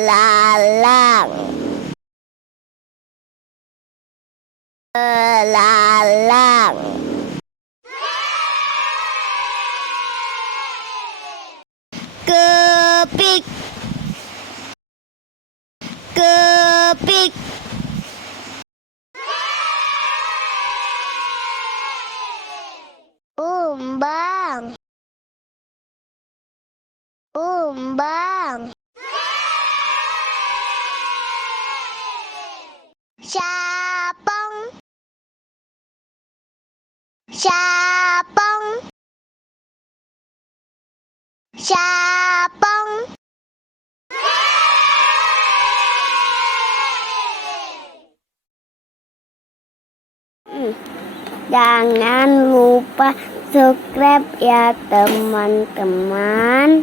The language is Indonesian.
Belalang. Belalang. Kepik. Kepik. Umbang. Umbang. Sapong. Sapong. Sapong. Jangan lupa subscribe ya teman-teman.